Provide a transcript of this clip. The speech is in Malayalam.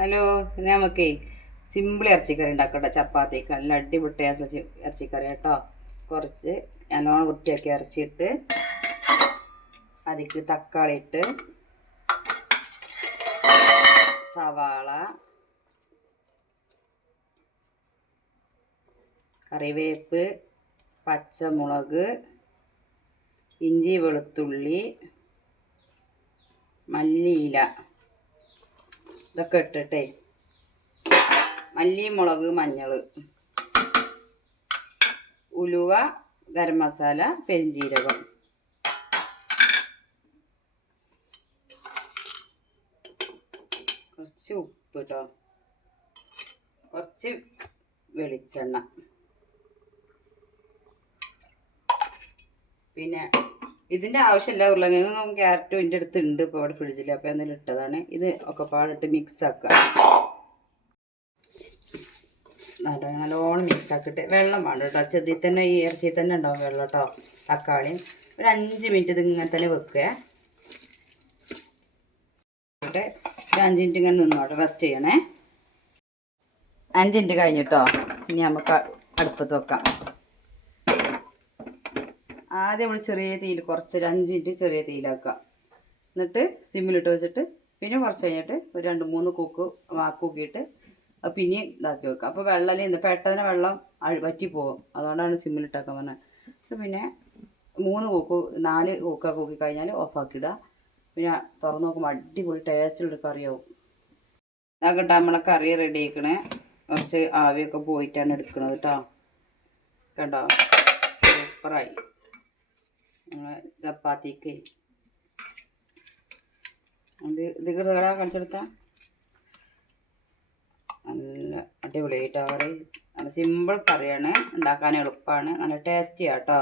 ഹലോ, ഇന്ന് നമുക്കേ സിമ്പിൾ ഇറച്ചിക്കറി ഉണ്ടാക്കട്ടെ. ചപ്പാത്തിക്ക് നല്ല അടിപൊളി ടേസ്റ്റ് ഇറച്ചിക്കറി കേട്ടോ. കുറച്ച് നല്ലോണം വൃത്തിയാക്കി ഇറച്ചിയിട്ട് അതിക്ക് തക്കാളി ഇട്ട്, സവാള, കറിവേപ്പ്, പച്ചമുളക്, ഇഞ്ചി വെളുത്തുള്ളി, മല്ലിയില ഇതൊക്കെ ഇട്ടിട്ടേ മല്ലി, മുളക്, മഞ്ഞൾ, ഉലുവ, ഗരം മസാല, പെരിഞ്ജീരകം, കുറച്ച് ഉപ്പ് കേട്ടോ, കുറച്ച് വെളിച്ചെണ്ണ, പിന്നെ ഇതിൻ്റെ ആവശ്യമില്ല. ഉരുളക്കിഴങ്ങും ക്യാരറ്റും എൻ്റെ അടുത്ത് ഉണ്ട് ഇപ്പോൾ ഇവിടെ ഫ്രിഡ്ജിൽ. അപ്പോൾ എന്തെങ്കിലും ഇട്ടതാണ്. ഇത് ഒക്കെ പാടിട്ട് മിക്സ് ആക്കുക. നല്ലോണം മിക്സ് ആക്കിയിട്ട് വെള്ളം വേണ്ട കേട്ടോ. ചെതിൽ തന്നെ ഈ ഇറച്ചിയിൽ തന്നെ ഉണ്ടാവും വെള്ളം കേട്ടോ. തക്കാളിയും ഒരു 5 മിനിറ്റ് ഇത് ഇങ്ങനെ തന്നെ വെക്കുക. എന്നിട്ട് ഒരു 5 മിനിറ്റ് ഇങ്ങനെ നിന്നോട്ടെ, റെസ്റ്റ് ചെയ്യണേ. 5 മിനിറ്റ് കഴിഞ്ഞിട്ടോ. ഇനി നമുക്ക് അടുപ്പത്ത് വെക്കാം. ആദ്യം നമ്മൾ ചെറിയ തീയിൽ കുറച്ച് 5 മിനിറ്റ് ചെറിയ തീയിലാക്കുക. എന്നിട്ട് സിമ്മിലിട്ട് വെച്ചിട്ട് പിന്നെ കുറച്ച് കഴിഞ്ഞിട്ട് ഒരു 2-3 കൂക്കിയിട്ട് അത് പിന്നെ ഇതാക്കി വെക്കുക. അപ്പോൾ വെള്ളം എന്താ പെട്ടെന്ന് വെള്ളം വറ്റിപ്പോവും. അതുകൊണ്ടാണ് സിമ്മിലിട്ടാക്കാൻ പറഞ്ഞത്. പിന്നെ 4 കൂക്കി കഴിഞ്ഞാൽ ഓഫാക്കിയിടുക. പിന്നെ തുറന്ന് നോക്കുമ്പോൾ അടിപൊളി ടേസ്റ്റുള്ളൊരു കറിയാവും. അതൊക്കെ നമ്മളെ കറി റെഡി ആക്കണേ. കുറച്ച് ആവിയൊക്കെ പോയിട്ടാണ് എടുക്കണത് കേട്ടോ. കേട്ടോ, സൂപ്പറായി. നമ്മളെ ചപ്പാത്തിക്ക് ഇത് കട കാണിച്ചെടുത്താൽ നല്ല അടിപൊളിയായിട്ടോ. കറി നല്ല സിമ്പിൾ കറിയാണ്, ഉണ്ടാക്കാൻ എളുപ്പമാണ്, നല്ല ടേസ്റ്റിയാണ് കേട്ടോ.